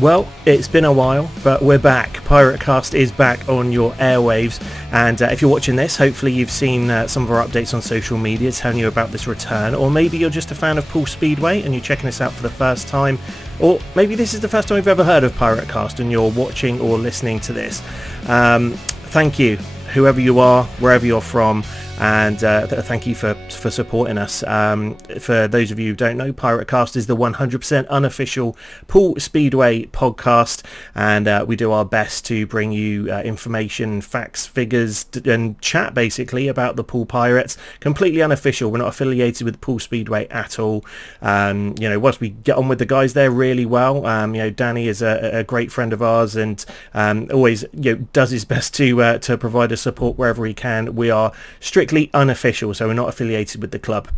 Well, it's been a while, but we're back. PirateCast is back on your airwaves, and if you're watching this, hopefully you've seen some of our updates on social media telling you about this return, or maybe you're just a fan of Poole Speedway and you're checking us out for the first time, or maybe this is the first time you've ever heard of PirateCast and you're watching or listening to this. Thank you, whoever you are, wherever you're from, and thank you for supporting us. For those of you who don't know, PirateCast is the 100% unofficial Poole Speedway podcast, and we do our best to bring you information, facts, figures, and chat basically about the Poole Pirates. Completely unofficial. We're not affiliated with Poole Speedway at all. Once we get on with the guys there really well, Danny is a great friend of ours, and always does his best to provide us support wherever he can. We are strictly unofficial, so we're not affiliated with the club.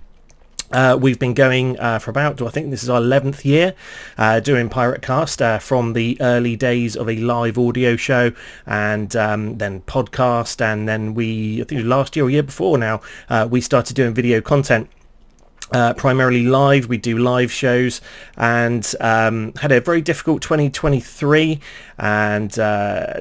We've been going for about, I think this is our 11th year doing PirateCast, from the early days of a live audio show, and then podcast, and then I think last year or year before now, we started doing video content. Primarily live. We do live shows, and had a very difficult 2023, and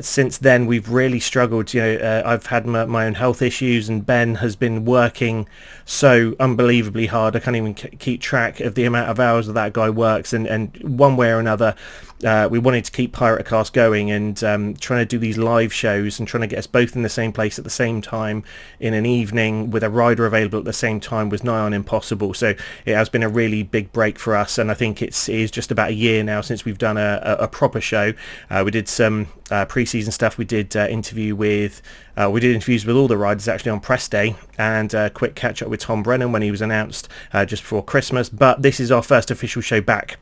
since then we've really struggled. I've had my own health issues, and Ben has been working so unbelievably hard. I can't even keep track of the amount of hours that guy works, and one way or another we wanted to keep PirateCast going, and trying to do these live shows and trying to get us both in the same place at the same time in an evening with a rider available at the same time was nigh on impossible. So it has been a really big break for us, and I think it is just about a year now since we've done a proper show. We did some pre-season stuff. We did interviews with all the riders actually on press day, and a quick catch up with Tom Brennan when he was announced just before Christmas. But this is our first official show back.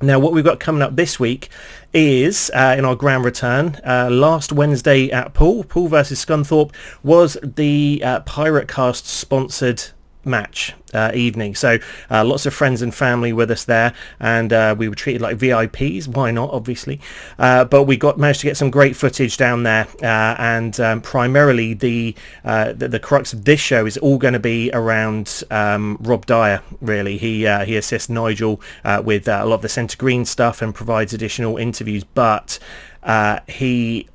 Now, what we've got coming up this week is, in our grand return, last Wednesday at Poole versus Scunthorpe was the PirateCast sponsored match evening, so lots of friends and family with us there, and we were treated like VIPs. Why not, obviously, but we managed to get some great footage down there, and primarily the crux of this show is all going to be around Rob Dyer. Really, he assists Nigel with a lot of the centre green stuff and provides additional interviews, but he,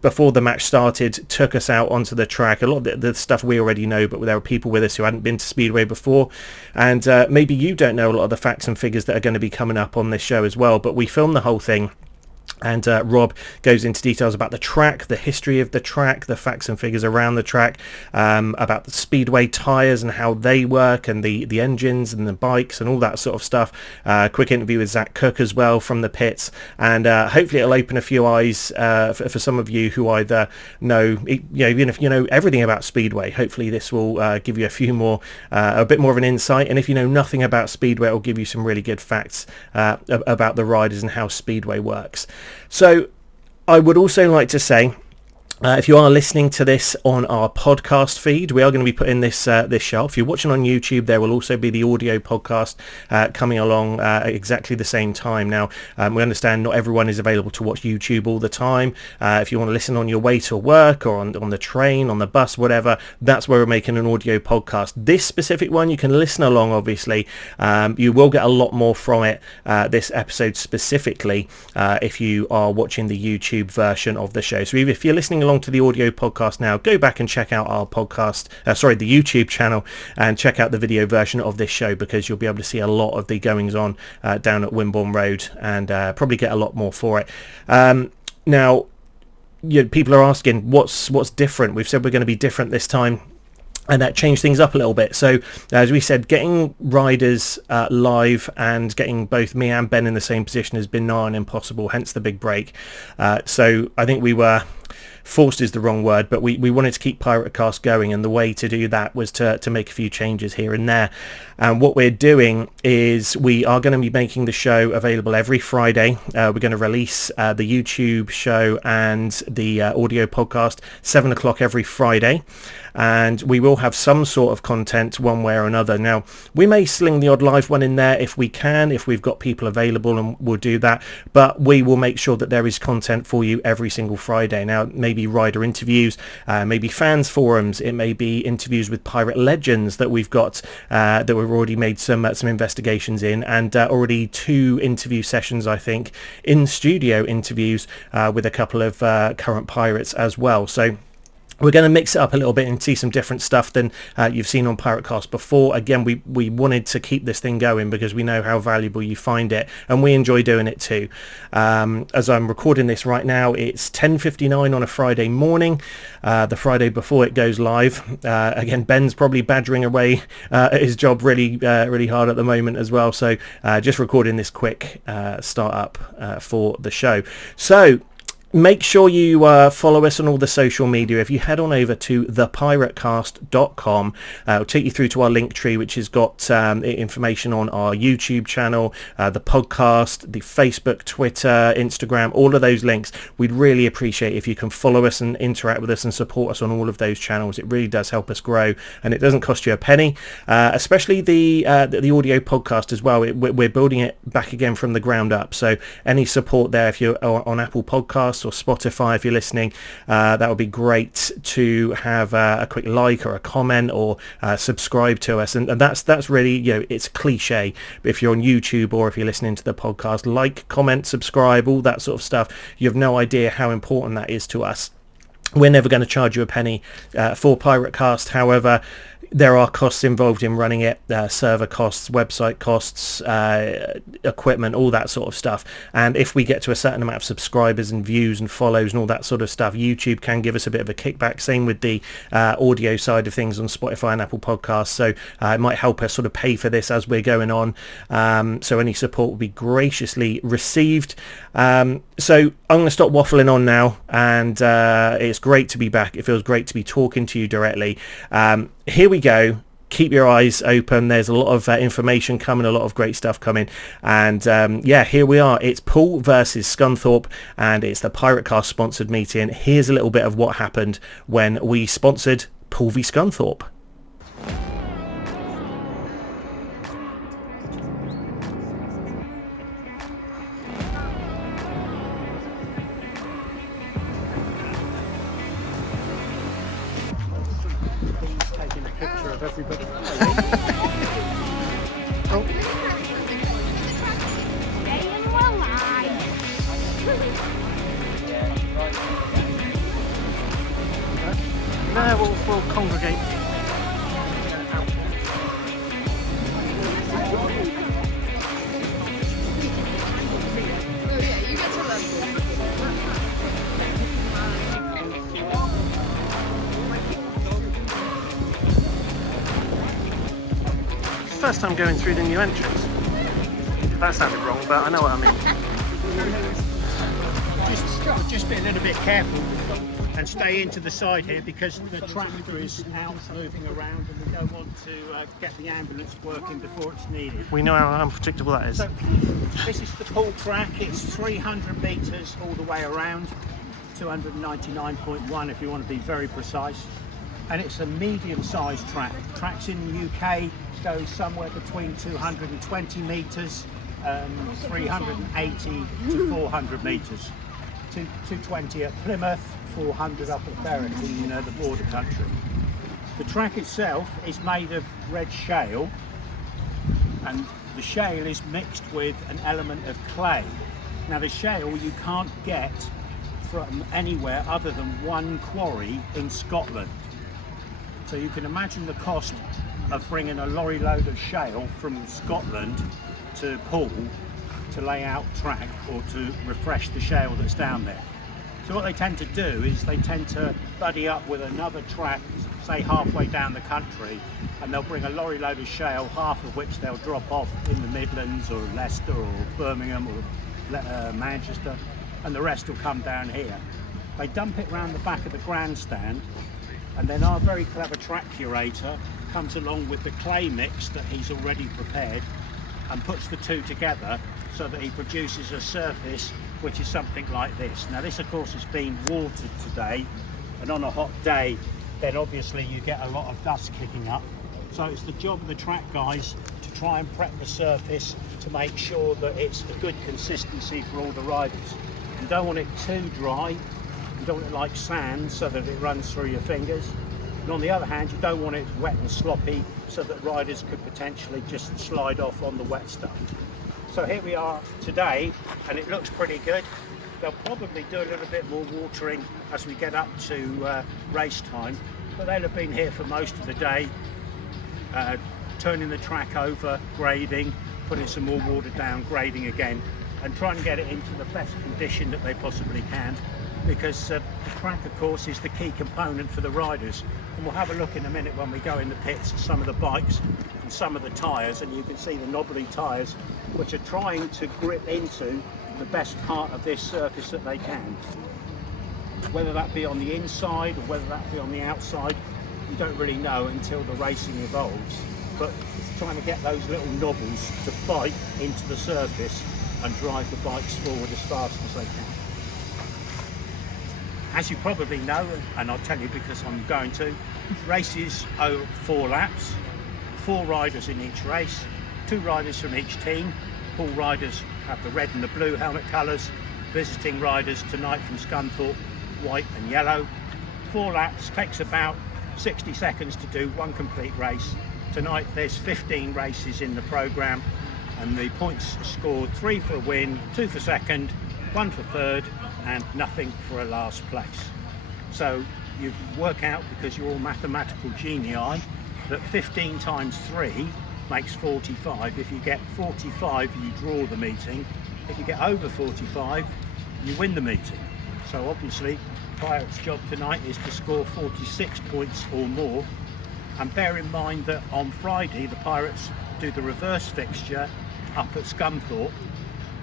before the match started, took us out onto the track. A lot of the stuff we already know, but there were people with us who hadn't been to Speedway before, and maybe you don't know a lot of the facts and figures that are going to be coming up on this show as well. But we filmed the whole thing, and Rob goes into details about the track, the history of the track, the facts and figures around the track, about the Speedway tyres and how they work, and the engines and the bikes and all that sort of stuff. Quick interview with Zach Cook as well from the pits, and hopefully it'll open a few eyes for some of you who either know, even if you know everything about Speedway, hopefully this will give you a bit more of an insight. And if you know nothing about Speedway, it will give you some really good facts about the riders and how Speedway works. So I would also like to say, if you are listening to this on our podcast feed, we are going to be putting this show. If you're watching on YouTube, there will also be the audio podcast coming along exactly the same time. Now, we understand not everyone is available to watch YouTube all the time. If you want to listen on your way to work or on the train, on the bus, whatever, that's where we're making an audio podcast. This specific one, you can listen along, obviously. You will get a lot more from it, this episode specifically, if you are watching the YouTube version of the show. So if you're listening along to the audio podcast now, go back and check out our podcast, the YouTube channel, and check out the video version of this show, because you'll be able to see a lot of the goings on down at Wimborne Road, and probably get a lot more for it. Now, people are asking what's different. We've said we're going to be different this time, and that changed things up a little bit. So as we said, getting riders live and getting both me and Ben in the same position has been nigh on impossible, hence the big break. So I think we were forced is the wrong word, but we wanted to keep PirateCast going, and the way to do that was to make a few changes here and there. And what we're doing is we are going to be making the show available every Friday. We're going to release the YouTube show and the audio podcast 7 o'clock every Friday. and we will have some sort of content one way or another. Now, we may sling the odd live one in there if we can, if we've got people available, and we'll do that, but we will make sure that there is content for you every single Friday. Now, maybe rider interviews, maybe fans forums, it may be interviews with pirate legends that we've got, that we've already made some investigations in, and already 2 interview sessions, I think, in studio interviews with a couple of current pirates as well. So we're going to mix it up a little bit and see some different stuff than you've seen on PirateCast before. Again, we wanted to keep this thing going because we know how valuable you find it, and we enjoy doing it too. As I'm recording this right now, it's 10:59 on a Friday morning, the Friday before it goes live. Again, Ben's probably badgering away at his job really hard at the moment as well. So just recording this quick start up for the show. So make sure you follow us on all the social media. If you head on over to thepiratecast.com, it'll take you through to our link tree, which has got information on our YouTube channel, the podcast, the Facebook, Twitter, Instagram, all of those links. We'd really appreciate if you can follow us and interact with us and support us on all of those channels. It really does help us grow, and it doesn't cost you a penny, especially the audio podcast as well. We're building it back again from the ground up, so any support there, if you're on Apple Podcasts or Spotify, if you're listening, that would be great to have a quick like or a comment or subscribe to us. And that's really, it's cliche, but if you're on YouTube or if you're listening to the podcast, like, comment, subscribe, all that sort of stuff. You have no idea how important that is to us. We're never going to charge you a penny for PirateCast. However, there are costs involved in running it, server costs, website costs, equipment, all that sort of stuff. And if we get to a certain amount of subscribers and views and follows and all that sort of stuff, YouTube can give us a bit of a kickback. Same with the audio side of things on Spotify and Apple Podcasts. So it might help us sort of pay for this as we're going on. So any support will be graciously received. So I'm going to stop waffling on now, and it's great to be back. It feels great to be talking to you directly. Here we go. Keep your eyes open. There's a lot of information coming, a lot of great stuff coming. And here we are. It's Poole versus Scunthorpe, and it's the PirateCast sponsored meeting. Here's a little bit of what happened when we sponsored Poole v Scunthorpe. Everybody. No, we'll congregate. First time going through the new entrance. That sounded wrong, but I know what I mean. Just be a little bit careful and stay into the side here because the tractor is out moving around and we don't want to get the ambulance working before it's needed. We know how unpredictable that is. So this is the Poole track. It's 300 metres all the way around, 299.1 if you want to be very precise. And it's a medium-sized track. Tracks in the UK go somewhere between 220 metres, 380 to 400 metres. 220 at Plymouth, 400 up at Berwick in the border country. The track itself is made of red shale, and the shale is mixed with an element of clay. Now the shale you can't get from anywhere other than one quarry in Scotland. So you can imagine the cost of bringing a lorry load of shale from Scotland to Poole to lay out track or to refresh the shale that's down there. So what they tend to do is they tend to buddy up with another track, say halfway down the country, and they'll bring a lorry load of shale, half of which they'll drop off in the Midlands or Leicester or Birmingham or Manchester, and the rest will come down here. They dump it around the back of the grandstand, and then our very clever track curator comes along with the clay mix that he's already prepared and puts the two together so that he produces a surface which is something like this. Now this of course has been watered today, and on a hot day then obviously you get a lot of dust kicking up. So it's the job of the track guys to try and prep the surface to make sure that it's a good consistency for all the riders. You don't want it too dry, you don't want it like sand so that it runs through your fingers. And on the other hand, you don't want it wet and sloppy so that riders could potentially just slide off on the wet stuff. So here we are today, and it looks pretty good. They'll probably do a little bit more watering as we get up to race time, but they'll have been here for most of the day, turning the track over, grading, putting some more water down, grading again, and trying to get it into the best condition that they possibly can, because the track, of course, is the key component for the riders. And we'll have a look in a minute when we go in the pits at some of the bikes and some of the tyres, and you can see the knobbly tyres which are trying to grip into the best part of this surface that they can. Whether that be on the inside or whether that be on the outside, you don't really know until the racing evolves. But it's trying to get those little knobbles to bite into the surface and drive the bikes forward as fast as they can. As you probably know, and I'll tell you because I'm going to, races are 4 laps, 4 riders in each race, 2 riders from each team. Poole riders have the red and the blue helmet colours, visiting riders tonight from Scunthorpe, white and yellow. 4 laps, takes about 60 seconds to do 1 complete race. Tonight there's 15 races in the programme, and the points are scored: 3 for a win, 2 for second, 1 for third, and nothing for a last place. So you work out, because you're all mathematical genii, that 15 times 3 makes 45. If you get 45, you draw the meeting. If you get over 45, you win the meeting. So obviously Pirates' job tonight is to score 46 points or more. And bear in mind that on Friday the Pirates do the reverse fixture up at Scunthorpe,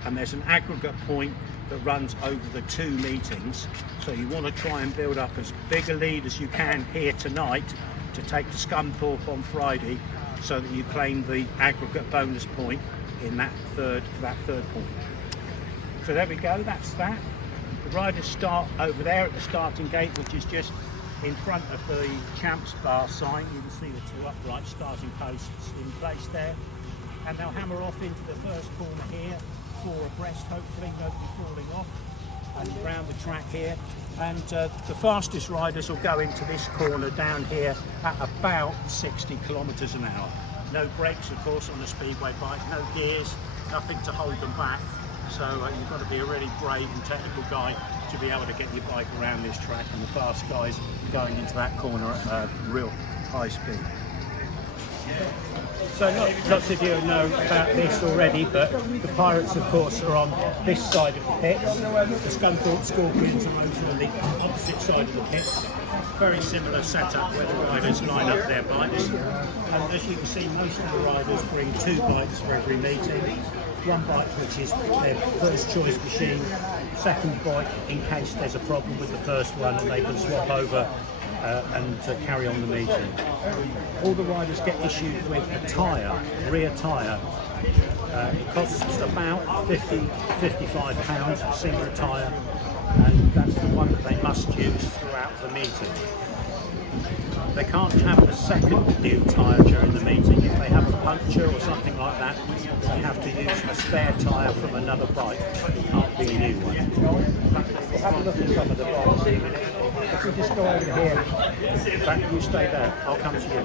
and there's an aggregate point that runs over the 2 meetings. So you want to try and build up as big a lead as you can here tonight to take to Scunthorpe on Friday, so that you claim the aggregate bonus point in that third point. So there we go, that's that. The riders start over there at the starting gate, which is just in front of the Champs Bar sign. You can see the 2 upright starting posts in place there. And they'll hammer off into the first corner here, 4 abreast, hopefully, nobody falling off, and around the track here. And the fastest riders will go into this corner down here at about 60 kilometres an hour. No brakes, of course, on a Speedway bike, no gears, nothing to hold them back. So you've got to be a really brave and technical guy to be able to get your bike around this track, and the fast guys going into that corner at real high speed. So lots of you know about this already, but the Pirates, of course, are on this side of the pits. The Scunthorpe Scorpions are over on the opposite side of the pits. Very similar setup where the riders line up their bikes. And as you can see, most of the riders bring 2 bikes for every meeting. 1 bike which is their first choice machine, 2nd bike in case there's a problem with the first one and they can swap over and carry on the meeting. All the riders get issued with a tyre, rear tyre. It costs about £50–55 a single tyre, and that's the one that they must use throughout the meeting. They can't have a second new tyre during the meeting. If they have a puncture or something like that, they have to use a spare tyre from another bike. It can't be a new one. We'll have a look at some of the bikes in a minute. If we just go over here, in fact, you stay there, I'll come to you.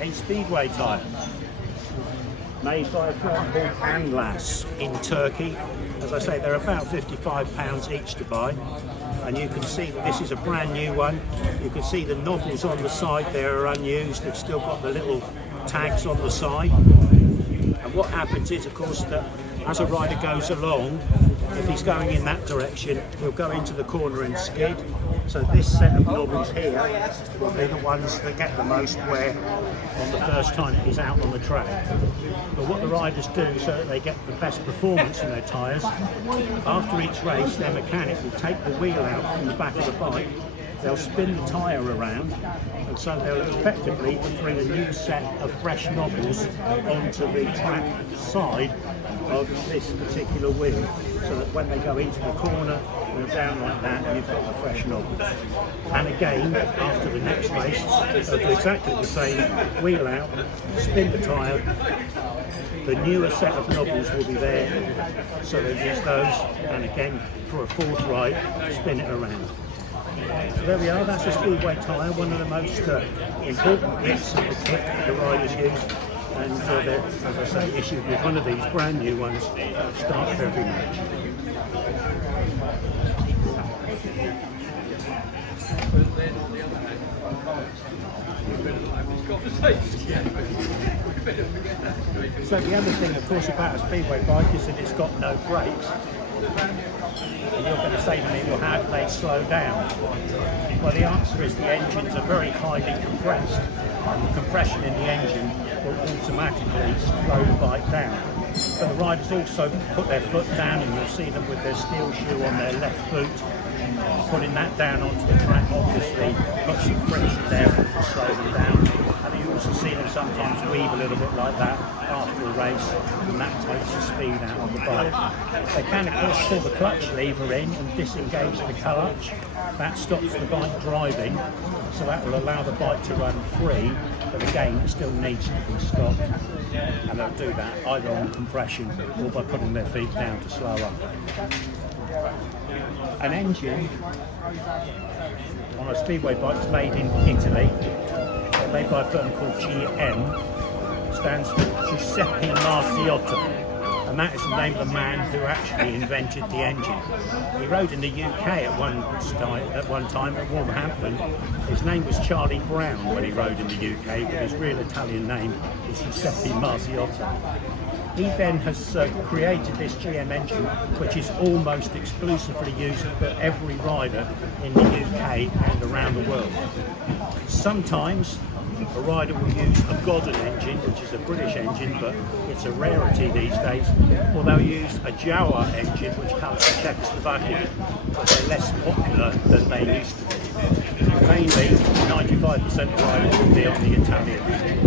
A Speedway tyre, made by a firm called Anlas in Turkey. As I say, they're about £55 each to buy, and you can see that this is a brand new one. You can see the knobbles on the side there are unused. They've still got the little tags on the side. And what happens is, of course, that as a rider goes along, if he's going in that direction, he'll go into the corner and skid. So this set of knobbles here will be the ones that get the most wear on the first time he's out on the track. But what the riders do so that they get the best performance in their tyres, after each race their mechanic will take the wheel out from the back of the bike, they'll spin the tyre around, and so they'll effectively bring a new set of fresh knobbles onto the track side of this particular wheel, so that when they go into the corner and down like that, you've got the fresh knobbles. And again, after the next race, they'll do exactly the same, wheel out, spin the tyre, the newer set of knobbles will be there, so they use those, and again, for a fourth ride, spin it around. So there we are, that's a Speedway tyre, one of the most important bits of the kit that the riders use. And they're, as I say, issued with one of these brand new ones at the start of every match. So the other thing, of course, about a Speedway bike is that it's got no brakes. And you're going to say to me, well, how do they slow down? Well, the answer is the engines are very highly compressed, and the compression in the engine will automatically slow the bike down. But the riders also put their foot down, and you'll see them with their steel shoe on their left boot. Putting that down onto the track obviously puts some friction there and slow them down. And you also see them sometimes weave a little bit like that after a race, and that takes the speed out of the bike. They can of course pull the clutch lever in and disengage the clutch. That stops the bike driving, so that will allow the bike to run free, but again it still needs to be stopped. And they'll do that either on compression or by putting their feet down to slow up. An engine on a Speedway bike is made in Italy. They're made by a firm called GM. Stands for Giuseppe Marciotta, and that is the name of the man who actually invented the engine. He rode in the UK at one time at Wolverhampton. His name was Charlie Brown when he rode in the UK, but his real Italian name is Giuseppe Marciotta. He then has created this GM engine, which is almost exclusively used for every rider in the UK and around the world. Sometimes a rider will use a Godden engine, which is a British engine, but it's a rarity these days, or they'll use a Jawa engine, which comes from Czechoslovakia, but they're less popular than they used to be. Mainly, 95% of riders will be on the Italian engine.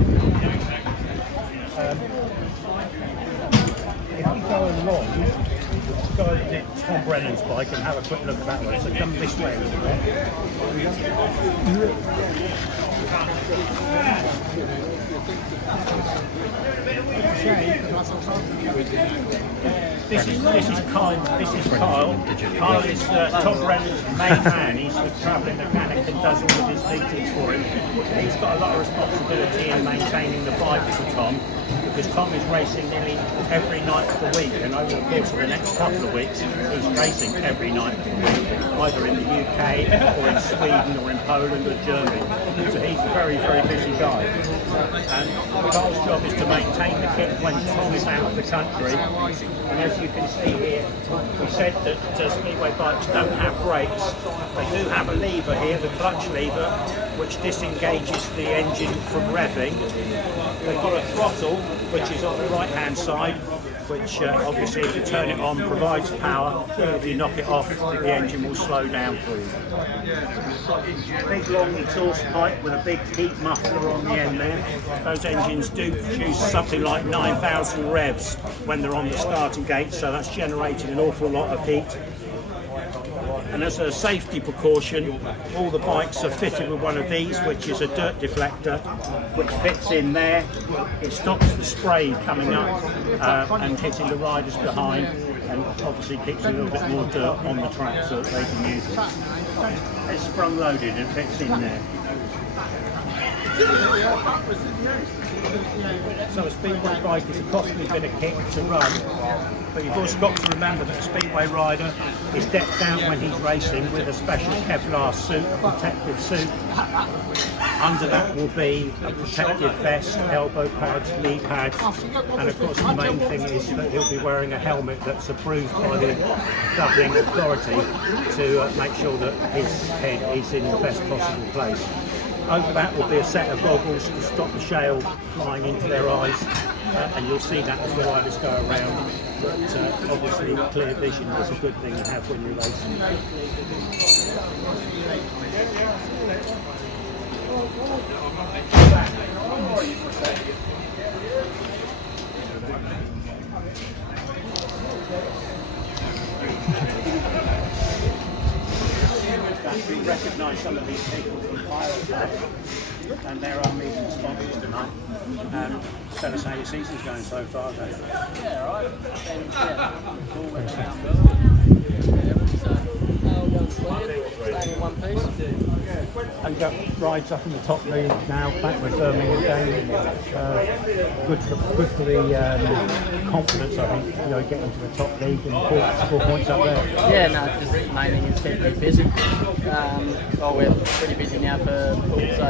If we go along, let's go over to Tom Brennan's bike and have a quick look at that one. So come this way a little bit. This is Kyle. Kyle is Tom Brennan's main man. He's the travelling mechanic and does all of his meetings for him. He's got a lot of responsibility in maintaining the bike for Tom, because Tom is racing nearly every night of the week, and over the course of the next couple of weeks he's racing every night of the week, either in the UK or in Sweden or in Poland or Germany. So he's a very, very busy guy. And Carl's job is to maintain the kit when Tom is out of the country. And as you can see here, we said that Speedway bikes don't have brakes. They do have a lever here, the clutch lever, which disengages the engine from revving. They've got a throttle, which is on the right hand side, which obviously if you turn it on provides power. If you knock it off, the engine will slow down for you. Big long exhaust pipe with a big heat muffler on the end there. Those engines do produce something like 9,000 revs when they're on the starting gate, so that's generating an awful lot of heat. And as a safety precaution, all the bikes are fitted with one of these, which is a dirt deflector, which fits in there. It stops the spray coming up and hitting the riders behind, and obviously keeps a little bit more dirt on the track so that they can use it. It's sprung loaded and fits in there. So a Speedway bike is a costly bit of kit to run, but you've also got to remember that a Speedway rider is decked out when he's racing with a special Kevlar suit, a protective suit. Under that will be a protective vest, elbow pads, knee pads, and of course the main thing is that he'll be wearing a helmet that's approved by the governing authority to make sure that his head is in the best possible place. Over that will be a set of goggles to stop the shale flying into their eyes, and you'll see that as the riders go around. But obviously, clear vision is a good thing to have when you're racing. We recognise some of these people from PirateCast, and there are meeting sponsors tonight. Tell us how your season's going so far, Dave. Yeah, right. Staying in one piece. And got rides up in the top league now, back with Birmingham again. Good for the confidence, I think, getting to the top league and 4 points up there. Yeah, no, just the main thing is keeping me busy. Well, we're pretty busy now for Poole, so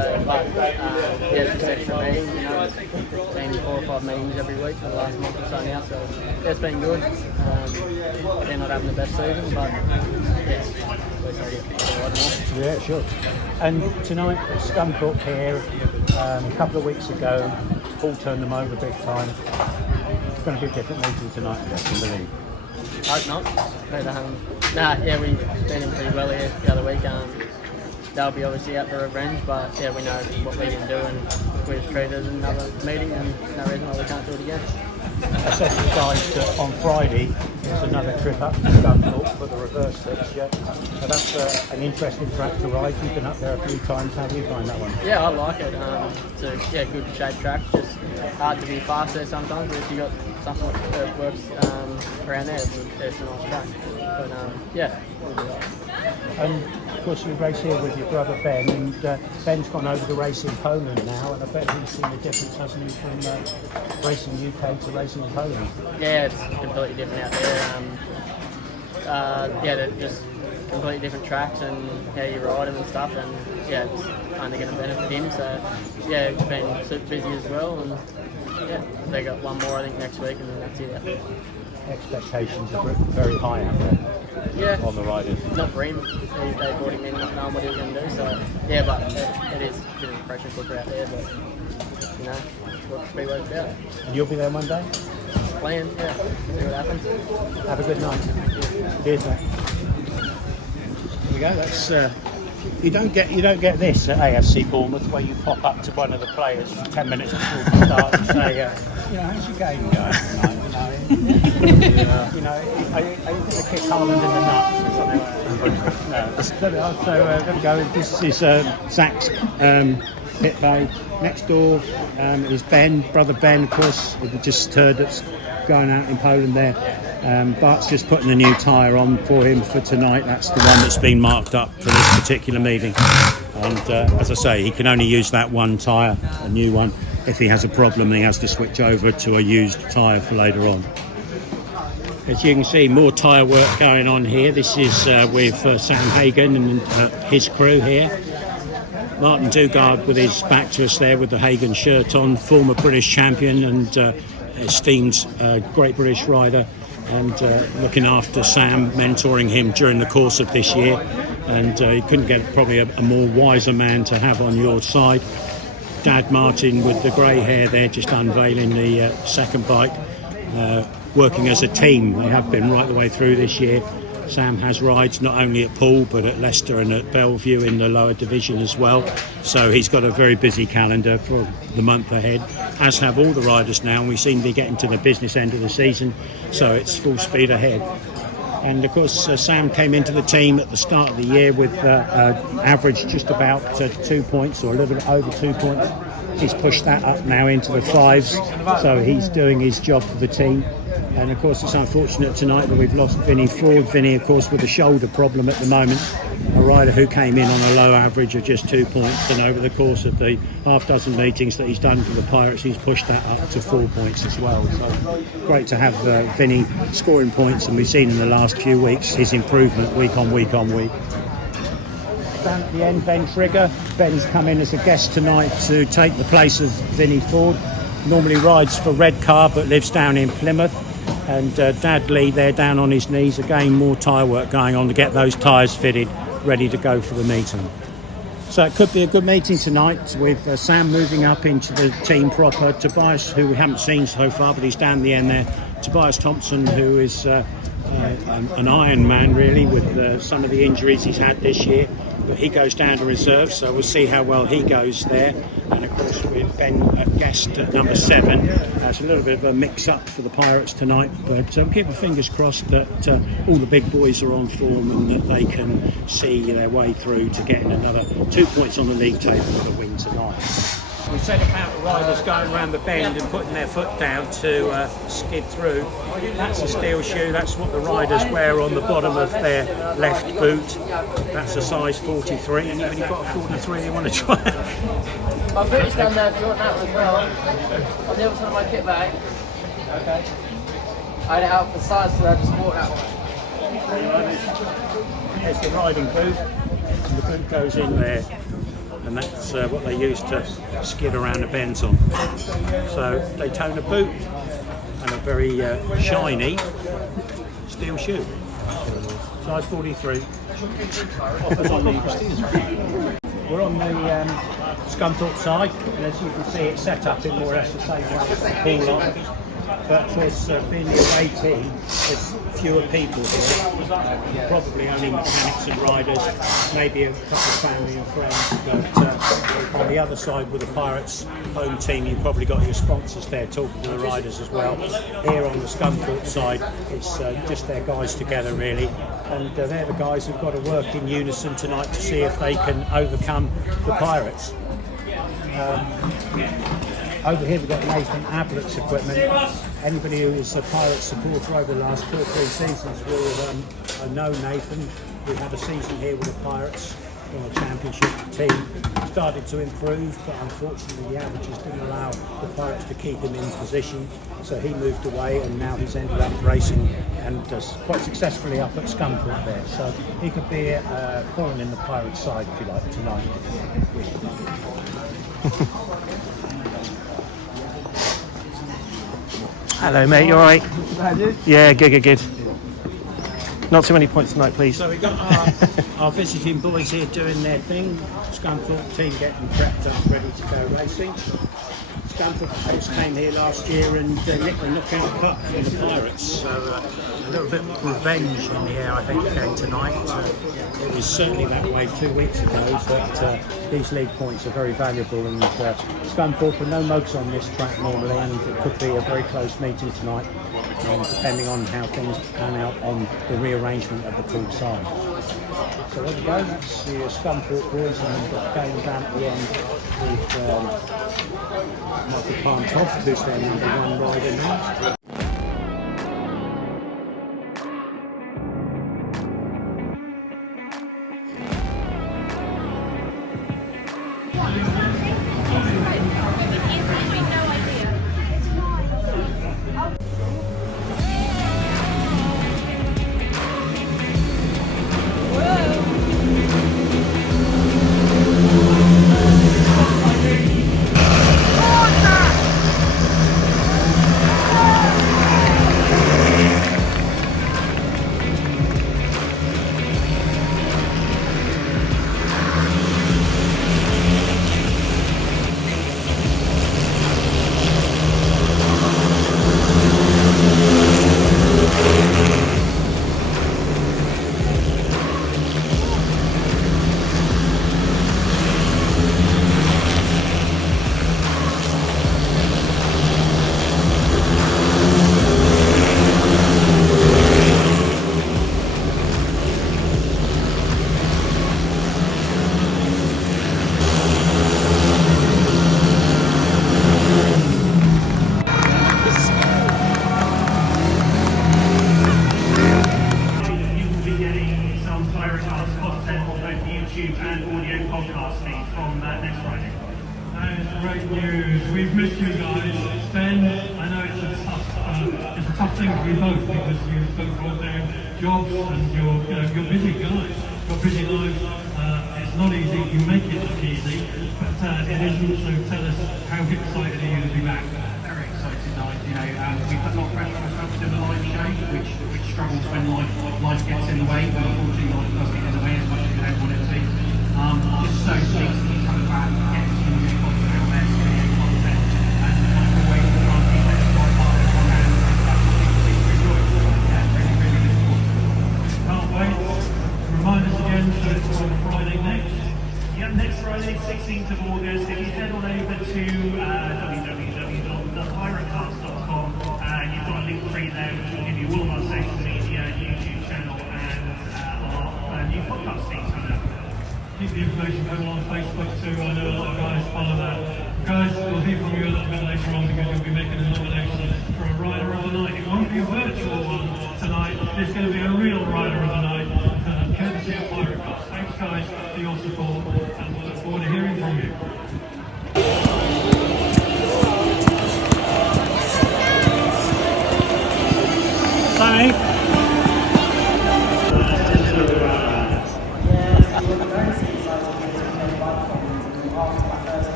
yeah, just extra meetings, it's been 4 or 5 meetings every week for the last month or so now, so yeah, it's been good. They're not having the best season, but yes, at least I get picked a lot more. Yeah, sure. And tonight, Scunthorpe here, a couple of weeks ago, Poole turned them over big time. It's going to be a different meeting tonight, I guess, in the league. Hope not. We beat them pretty well here the other week. They'll be obviously out for revenge, but yeah, we know what we can do, and if we're treated another meeting, and no reason why we can't do it again. I said to the guys that on Friday there's another trip up to Scunthorpe for the reverse fixture. So that's an interesting track to ride. You've been up there a few times. How do you find that one? Yeah, I like it. It's a good shaped track. Just hard to be fast there sometimes, but if you got something that works around there, it's a nice track. But yeah. And of course you race here with your brother Ben, and Ben's gone over to race in Poland now, and I bet he's seen the difference, hasn't he, from racing UK to racing in Poland? Yeah, it's completely different out there. They're just completely different tracks and how you ride them and stuff, and yeah, it's only going to benefit him. So yeah, he's been super busy as well, and yeah, they got one more I think next week, and then that's it. Expectations are very high out there on the riders. Not for him. They brought him in not knowing what he was going to do. So yeah, but it is a bit of a pressure cooker out there. But that's what Speedway's about. And you'll be there Monday? Playing, yeah. See what happens. Have a good night. Cheers, mate. There we go. That's you don't get this at AFC Bournemouth, where you pop up to one of the players 10 minutes before the start and say, how's your game going tonight? Are you going to kick Haaland in the nuts or something like that? So there we go. This is Zach's pit bay. Next door is brother Ben, of course. We just heard that's going out in Poland there. Bart's just putting a new tyre on for him for tonight. That's the one that's been marked up for this particular meeting. And as I say, he can only use that one tyre, a new one. If he has a problem, he has to switch over to a used tyre for later on. As you can see, more tyre work going on here. This is with Sam Hagan and his crew here. Martin Dugard with his back to us there with the Hagan shirt on, former British champion and esteemed Great British rider, and looking after Sam, mentoring him during the course of this year. And you couldn't get probably a more wiser man to have on your side. Dad Martin with the grey hair there, just unveiling the second bike, working as a team. They have been right the way through this year. Sam has rides not only at Poole but at Leicester and at Bellevue in the lower division as well, so he's got a very busy calendar for the month ahead, as have all the riders now, and we seem to be getting to the business end of the season, so it's full speed ahead. And of course Sam came into the team at the start of the year with average just about 2 points, or a little bit over 2 points. He's pushed that up now into the 5s, so he's doing his job for the team. And of course it's unfortunate tonight that we've lost Vinnie Ford. Vinnie, of course, with a shoulder problem at the moment, a rider who came in on a low average of just 2 points, and over the course of the half dozen meetings that he's done for the Pirates, he's pushed that up to 4 points as well. So great to have Vinnie scoring points, and we've seen in the last few weeks his improvement week on week on week. Down at the end, Ben Trigger. Ben's come in as a guest tonight to take the place of Vinnie Ford. Normally rides for Redcar but lives down in Plymouth. And Dad Lee there down on his knees, again more tyre work going on to get those tyres fitted, ready to go for the meeting. So it could be a good meeting tonight with Sam moving up into the team proper. Tobias, who we haven't seen so far, but he's down the end there. Tobias Thompson, who is an Iron Man really, with some of the injuries he's had this year. But he goes down to reserve, so we'll see how well he goes there. And of course with Ben Guest at number 7. It's a little bit of a mix-up for the Pirates tonight, but keep our fingers crossed that all the big boys are on form and that they can see their way through to getting another 2 points on the league table with a win tonight. We said about the riders going around the bend and putting their foot down to skid through. That's a steel shoe, that's what the riders wear on the bottom of their left boot. That's a size 43. Anybody got a 43 they want to try? My boot's down there if you want that one as well. On the other side of my kit bag. Okay. I had it out for size, so I just bought that one. Here's the riding boot, and the boot goes in there. And that's what they use to skid around the bends on. So Daytona boot and a very shiny steel shoe. Size 43. Offers on the We're on the Scunthorpe side, and as you can see it's set up in more or less the same way as the Poole line. But there's being the away team, there's fewer people here. Probably only mechanics and riders, maybe a couple of family and friends. But on the other side with the Pirates home team, you've probably got your sponsors there talking to the riders as well. Here on the Scunthorpe side, it's just their guys together really. And they're the guys who've got to work in unison tonight to see if they can overcome the Pirates. Over here we've got Nathan Ablett's equipment. Anybody who is a Pirates supporter over the last 2 or 3 seasons will know Nathan. We had a season here with the Pirates in the championship team. Started to improve, but unfortunately the averages didn't allow the Pirates to keep him in position. So he moved away and now he's ended up racing and quite successfully up at Scunthorpe there. So he could be a thorn in the Pirates side if you like tonight. Hello, mate. You all right? Yeah, good. Not too many points tonight, please. So we've got our visiting boys here doing their thing. Scunthorpe team getting prepped up, ready to go racing. Scunthorpe, of course, came here last year and nicked the knockout cup for the Pirates. So a little bit of revenge in the air, I think, again tonight. It was certainly that way 2 weeks ago, but these league points are very valuable. And Scunthorpe are no mugs on this track normally, and it could be a very close meeting tonight, depending on how things pan out on the rearrangement of the Poole side. So there we go, that's the Scunthorpe boys, and going down at the end with Michael Palmtoft, who's their number 1 rider now. Jobs and you're busy guys, got busy lives. It's not easy. You make it look easy, but it isn't. So tell us, how excited are you to be back? Very excited tonight. We put a lot of pressure on ourselves to do the live show, which struggles when life gets in the way. But unfortunately, life does get in the way as much as we don't want it to. Just so big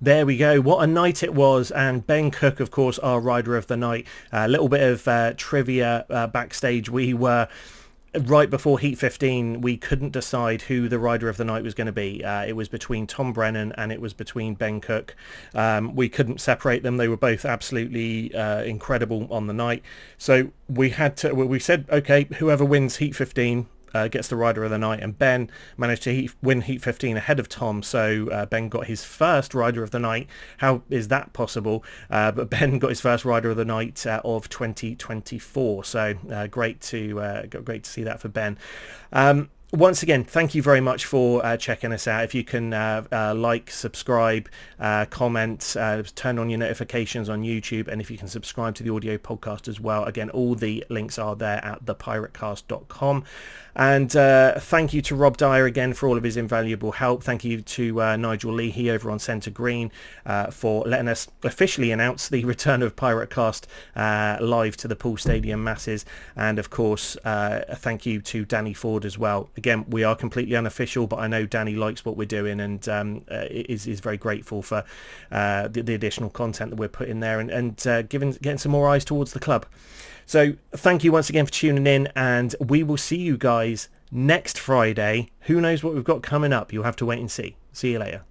There we go. What a night it was. And Ben Cook, of course, our rider of the night. A little bit of trivia backstage. We were right before Heat 15. We couldn't decide who the rider of the night was going to be. It was between Tom Brennan and it was between Ben Cook. We couldn't separate them. They were both absolutely incredible on the night. So we said, okay, whoever wins Heat 15 gets the rider of the night, and Ben managed to win Heat 15 ahead of Tom, so Ben got his first rider of the night. How is that possible? But Ben got his first rider of the night of 2024, so great to see that for Ben. Once again, thank you very much for checking us out. If you can like, subscribe, comment, turn on your notifications on YouTube, and if you can subscribe to the audio podcast as well. Again, all the links are there at thepiratecast.com. And thank you to Rob Dyer again for all of his invaluable help. Thank you to Nigel Leahy over on Centre Green for letting us officially announce the return of PirateCast live to the Poole Stadium masses. And of course, thank you to Danny Ford as well. Again, we are completely unofficial, but I know Danny likes what we're doing and is very grateful for the additional content that we're putting there and getting some more eyes towards the club. So thank you once again for tuning in, and we will see you guys next Friday. Who knows what we've got coming up? You'll have to wait and see. See you later.